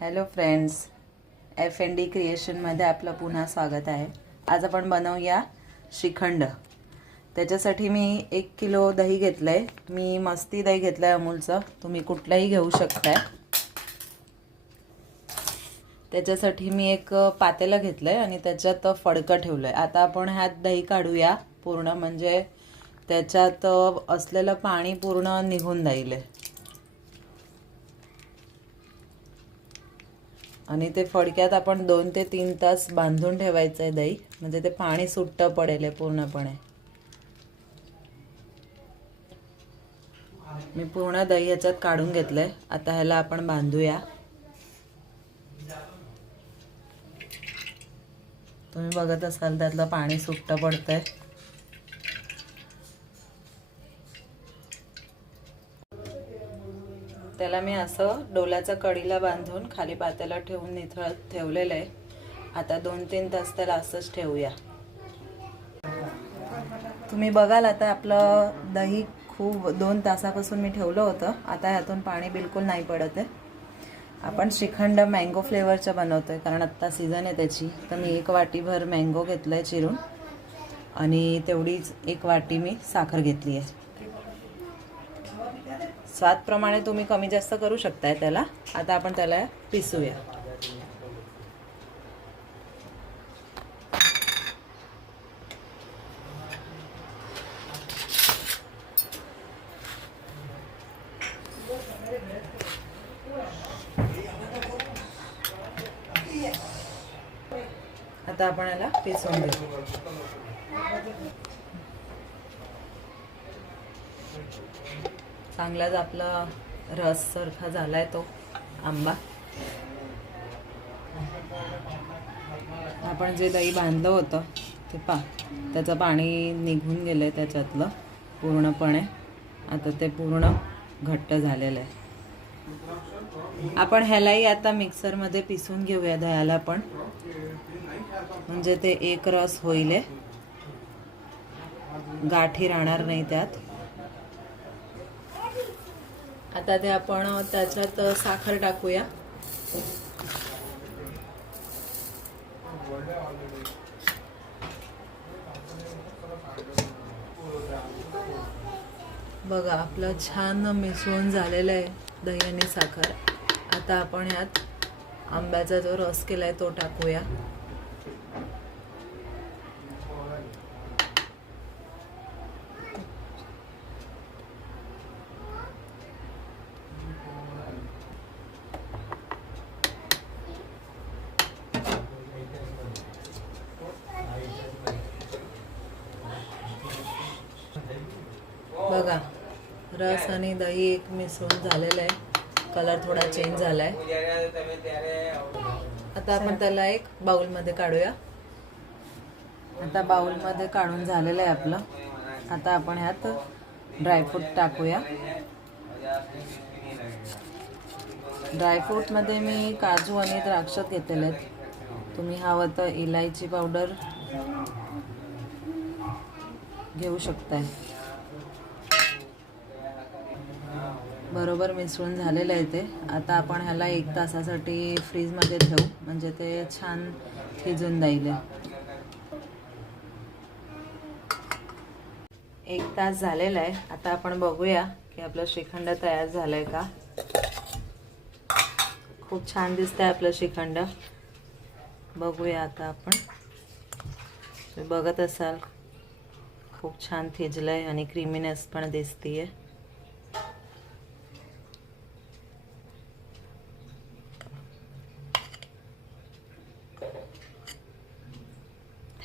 Hello friends F N D क्रिएशनमध्ये आपलं पुन्हा स्वागत आहे. आज आपण बनवूया श्रीखंड. त्याच्यासाठी मी एक किलो दही घेतलं आहे मी मस्ती दही घेतलं आहे अमूलचं. तुम्ही कुठलंही घेऊ शकताय. त्याच्यासाठी मी एक पातेलं घेतलं आहे आणि त्याच्यात फडकं ठेवलं आहे आता आपण ह्यात दही काढूया पूर्ण. म्हणजे त्याच्यात असलेलं पाणी पूर्ण निघून जाईल आहे आणि ते फडक्यात आपण दोन ते तीन तास बांधून ठेवायचं आहे दही. म्हणजे ते पाणी सुट्टं पडेल आहे पूर्णपणे. मी पूर्ण दही ह्याच्यात काढून घेतलंय. आता ह्याला आपण बांधूया. तुम्ही बघत असाल त्यातलं पाणी सुट्टं पडतंय. त्याला मी असं डोलाचा कडीला बांधून खाली पात्याला ठेवून निथळत ठेवलेलं आहे. आता दोन तीन तास त्याला असंच ठेवूया. तुम्ही बघाल आता आपलं दही खूप दोन तासापासून मी ठेवलं होतं. आता ह्यातून पाणी बिलकुल नाही पडत आहे. आपण श्रीखंड मँगो फ्लेवरचं बनवतो आहे कारण आत्ता सीझन आहे त्याची. तर मी एक वाटीभर मँगो घेतलं आहे चिरून. आणि तेवढीच एक वाटी मी साखर घेतली आहे. स्वादप्रमाणे तुम्ही कमी जास्त करू शकताय त्याला. आता आपण त्याला पिसूया. आता आपण याला पिसून घेऊ. चांगलाच आपला रस सारखा झालाय तो आंबा. आपण जे दही बांधलं होतं ते पा त्याचं पाणी निघून गेलं आहे त्याच्यातलं पूर्णपणे. आता ते पूर्ण घट्ट झालेलं आहे. आपण ह्यालाही आता मिक्सरमध्ये पिसून घेऊया दह्याला पण. म्हणजे ते एक रस होईल. आहे. गाठी राहणार नाही त्यात. आता ते आपण त्याच्यात साखर टाकूया. बघा आपलं छान मिसळून झालेलं आहे दही आणि साखर. आता आपण यात आंब्याचा जो रस केला आहे तो टाकूया. बघा रस आणि दही एक मिसळून झालेलं आहे. कलर थोडा चेंज झालाय. आता आपण त्याला एक बाउलमध्ये काढूया. आता बाउलमध्ये काढून झालेलं आहे आपलं. आता आपण ह्यात ड्रायफ्रूट टाकूया. ड्रायफ्रूटमध्ये मी काजू आणि द्राक्ष घेतलेले आहेत. तुम्ही हवं तर इलायची पावडर घेऊ शकताय. बरोबर मिसळून झालेलं आहे ते. आता आपण ह्याला एक तासासाठी फ्रीजमध्ये ठेवू. म्हणजे ते छान शिजून जाईल. एक तास झालेला आहे. आता आपण बघूया की आपलं श्रीखंड तयार झालं आहे का? खूप छान दिसतंय आपलं श्रीखंड. बघूया आता आपण. बघत असाल. खूप छान थिजलं आहे आणि क्रिमिनस पण दिसतीये.